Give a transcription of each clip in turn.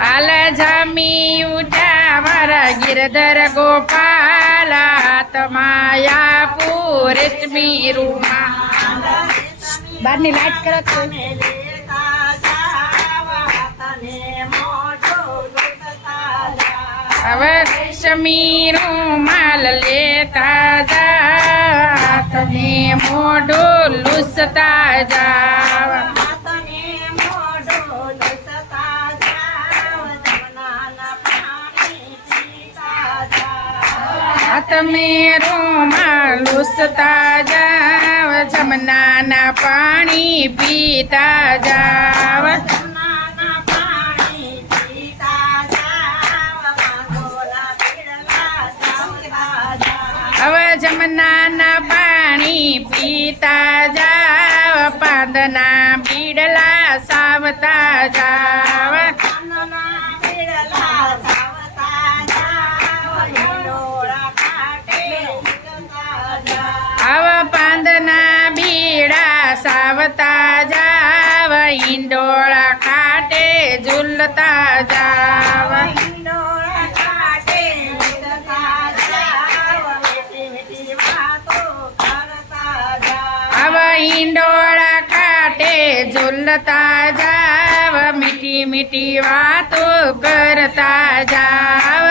હાલ જામી ઉઠા મારા ગિરધર ગોપાલ તમાયા પૂરેશમી રૂમા બારની લાઈટ કરો તો હવે રેશમી રૂમાલ લેતા જા તમે મોઢું લૂસતા જાવ તમે રૂમાલ લૂસતા જાવ જમનાના પાણી પીતા જાવ હવે જમનાના પાણી પીતા જાવ પાંદના બીડલા સાવતા જાવ આવા પાંદના બીડા સાવતા જાવ ઈંડોળા ખાટે ઝૂલતા જાવ આવા ઈંડોળા ખાટે ઝૂલતા જાવ મીઠી મીઠી વાતો કરતા જાવ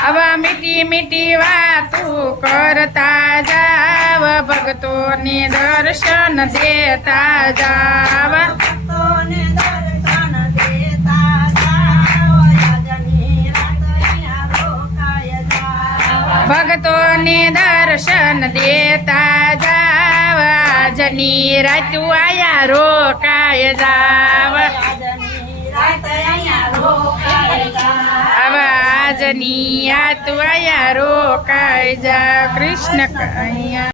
આવા મીઠી મીઠી વાતો કરતા જાવ ભક્તોને દર્શન દેતા જાવ ભક્તોને દર્શન દેતા જાવ આજની રાત આયા રોકાય જાવ આજની આત આયા રોકાય જા કૃષ્ણ કૈયા